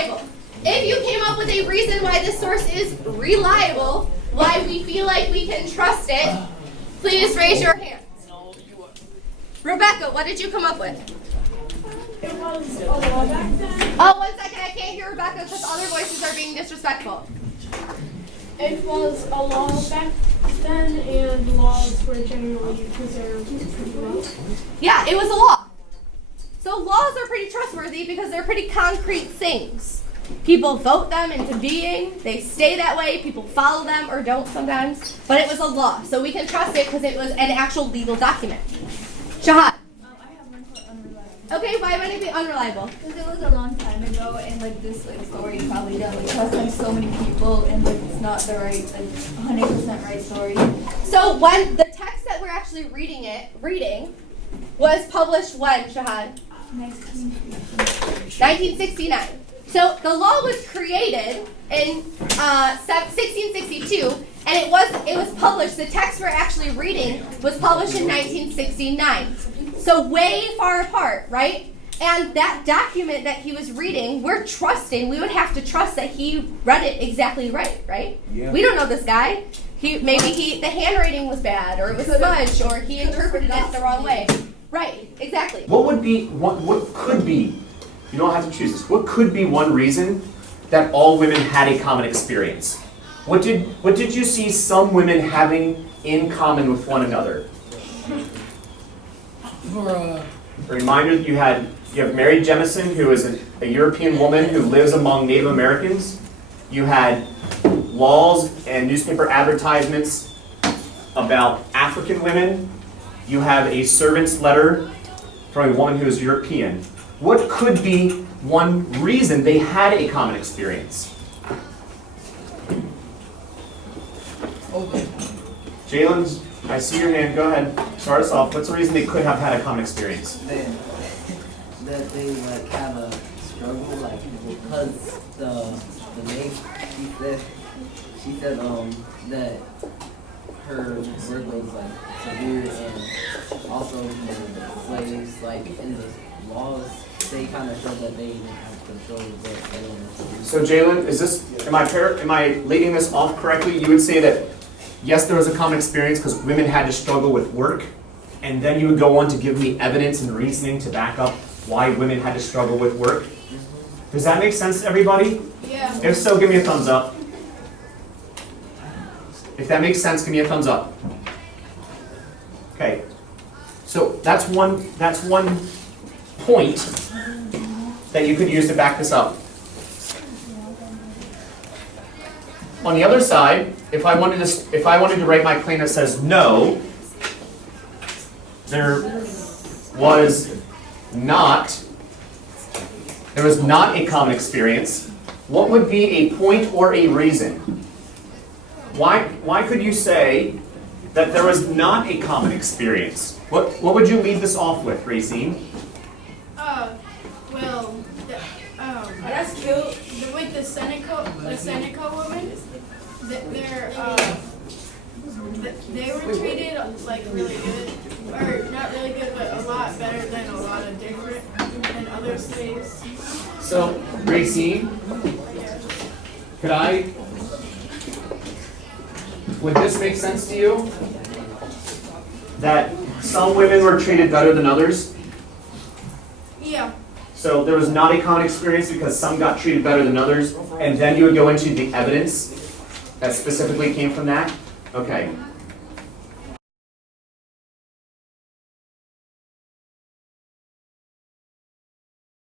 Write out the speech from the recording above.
reliable. If you came up with a reason why this source is reliable, why we feel like we can trust it, please raise your hand. Rebecca, what did you come up with? It was a law back then. Oh, 1 second, I can't hear Rebecca because other voices are being disrespectful. It was a law back then, and laws were generally preserved pretty well. Yeah, it was a law. So laws are pretty trustworthy because they're pretty concrete things. People vote them into being, they stay that way, people follow them or don't sometimes, but it was a law, so we can trust it because it was an actual legal document. Shahad. I have one for unreliable. Okay, why would it be unreliable? Because it was a long time ago, and like this like story probably done like trust like so many people, and like it's not the right like 100% right story. So when the text that we're actually reading was published when, Shahad? 1969. So the law was created in 1662, and it was published. The text we're actually reading was published in 1969. So way far apart, right? And that document that he was reading, we're trusting. We would have to trust that he read it exactly right? Yeah. We don't know this guy. The handwriting was bad, or it was smudged, or he interpreted it the wrong way. Right, exactly. What could be, you don't have to choose this, what could be one reason that all women had a common experience? What did you see some women having in common with one another? A reminder that you have Mary Jemison, who is a European woman who lives among Native Americans. You had laws and newspaper advertisements about African women. You have a servant's letter from a woman who is European. What could be one reason they had a common experience? Jalen, I see your hand. Go ahead. Start us off. What's the reason they could have had a common experience? That they like have a struggle, like because the maid she said that her work was like severe, and also the slaves like in the laws they kind of showed that they didn't have control of their elements. So Jalen, am I leading this off correctly? You would say that yes, there was a common experience because women had to struggle with work, and then you would go on to give me evidence and reasoning to back up why women had to struggle with work. Does that make sense to everybody? Yeah. If so, give me a thumbs up. If that makes sense, give me a thumbs up. Okay. So that's one point that you could use to back this up. On the other side, if I wanted to write my claim that says no, there was not a common experience, what would be a point or a reason? Why could you say that there was not a common experience? What would you lead this off with, Racine? That's cute. With the Seneca women, they were treated like really good, or not really good, but a lot better than a lot of different and other slaves. So, Racine, would this make sense to you? That some women were treated better than others? Yeah. So there was not a common experience because some got treated better than others, and then you would go into the evidence that specifically came from that? Okay.